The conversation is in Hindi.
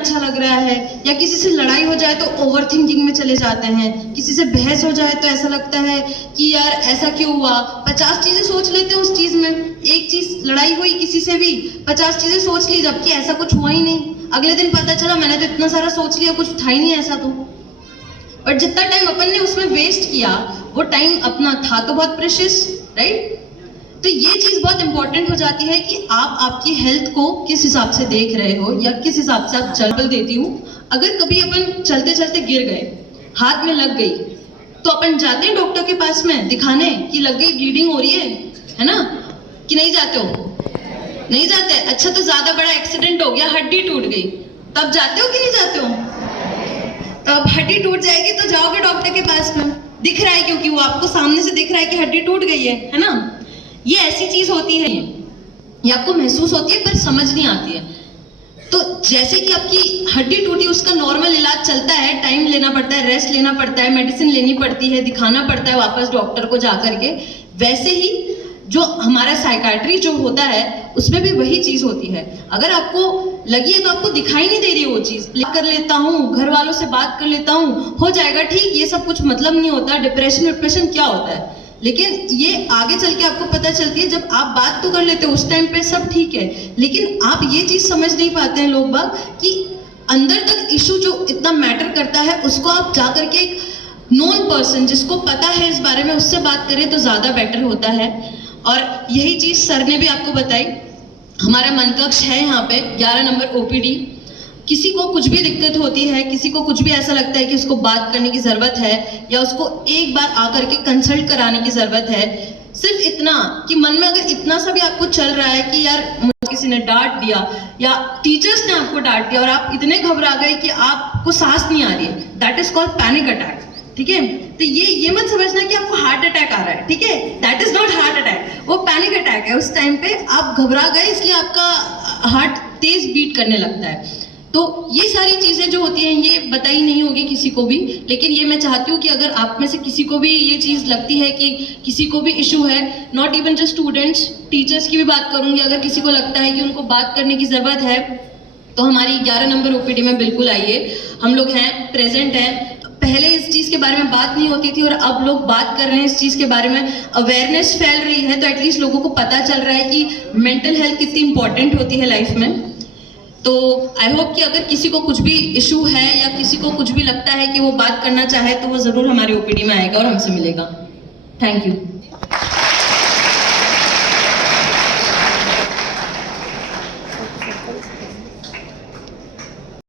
अच्छा लग रहा है, या किसी से लड़ाई हो जाए तो ओवर थिंकिंग में चले जाते हैं, किसी से बहस हो जाए तो ऐसा लगता है कि यार ऐसा क्यों हुआ, 50 चीजें सोच लेते हैं उस चीज में। एक चीज लड़ाई हुई किसी से भी 50 चीजें सोच ली, जबकि ऐसा कुछ हुआ ही नहीं। अगले दिन पता चला मैंने तो इतना सारा सोच लिया, कुछ था ही नहीं ऐसा। तो बट जितना टाइम अपन ने उसमें वेस्ट किया, वो टाइम अपना था तो बहुत प्रेशियस, राइट? तो ये चीज बहुत इंपॉर्टेंट हो जाती है कि आप आपकी हेल्थ को किस हिसाब से देख रहे हो या किस हिसाब से आप चल देती हूँ। अगर कभी अपन चलते चलते गिर गए, हाथ में लग गई, तो अपन जाते हैं डॉक्टर के पास में दिखाने कि लग गई, ब्लीडिंग हो रही है ना, कि नहीं जाते हो? नहीं जाते। अच्छा, तो ज्यादा बड़ा एक्सीडेंट हो गया, हड्डी टूट गई, तब जाते हो कि नहीं जाते हो? तो अब हड्डी टूट जाएगी तो जाओगे डॉक्टर के पास में, दिख रहा है, क्योंकि वो आपको सामने से दिख रहा है कि हड्डी टूट गई है ना। ये ऐसी चीज होती है, ये आपको महसूस होती है पर समझ नहीं आती है। तो जैसे कि आपकी हड्डी टूटी, उसका नॉर्मल इलाज चलता है, टाइम लेना पड़ता है, रेस्ट लेना पड़ता है, मेडिसिन लेनी पड़ती है, दिखाना पड़ता है वापस डॉक्टर को जाकर के, वैसे ही जो हमारा साइकाट्री जो होता है उसमें भी वही चीज होती है। अगर आपको लगी है तो आपको दिखाई नहीं दे रही वो चीज, कर लेता हूँ, घर वालों से बात कर लेता हूँ, हो जाएगा ठीक, ये सब कुछ मतलब नहीं होता, डिप्रेशन क्या होता है। लेकिन ये आगे चल के आपको पता चलती है, जब आप बात तो कर लेते हो उस टाइम पे सब ठीक है, लेकिन आप ये चीज समझ नहीं पाते हैं लोग बाग कि अंदर तक इशू जो इतना मैटर करता है, उसको आप जाकर के एक नोन पर्सन जिसको पता है इस बारे में, उससे बात करें तो ज्यादा बेटर होता है। और यही चीज सर ने भी आपको बताई। हमारा मन कक्ष है यहाँ पे 11 नंबर ओपीडी। किसी को कुछ भी दिक्कत होती है, किसी को कुछ भी ऐसा लगता है कि उसको बात करने की जरूरत है, या उसको एक बार आकर के कंसल्ट कराने की जरूरत है, सिर्फ इतना कि मन में अगर इतना सा भी आपको चल रहा है कि यार मुझे किसी ने डांट दिया या टीचर्स ने आपको डांट दिया और आप इतने घबरा गए कि आपको सांस नहीं आ रही है, that is called panic attack. ठीक है? तो ये मत समझना कि आपको हार्ट अटैक आ रहा है, ठीक है? That is not heart attack, वो पैनिक अटैक है। उस टाइम पे आप घबरा गए, इसलिए आपका हार्ट तेज बीट करने लगता है। तो ये सारी चीजें जो होती हैं ये बताई नहीं होगी किसी को भी, लेकिन ये मैं चाहती हूँ कि अगर आप में से किसी को भी ये चीज लगती है कि किसी को भी इशू है, not even just students, teachers की भी बात करूंगी, अगर किसी को लगता है कि उनको बात करने की जरूरत है तो हमारी 11 नंबर ओपीडी में बिल्कुल आइए। हम लोग हैं, प्रेजेंट हैं। पहले इस चीज के बारे में बात नहीं होती थी और अब लोग बात कर रहे हैं इस चीज के बारे में, अवेयरनेस फैल रही है, तो एटलीस्ट लोगों को पता चल रहा है कि मेंटल हेल्थ कितनी इंपॉर्टेंट होती है लाइफ में। तो आई होप कि अगर किसी को कुछ भी इशू है या किसी को कुछ भी लगता है कि वो बात करना चाहे तो वो जरूर हमारी ओपीडी में आएगा और हमसे मिलेगा। Thank you.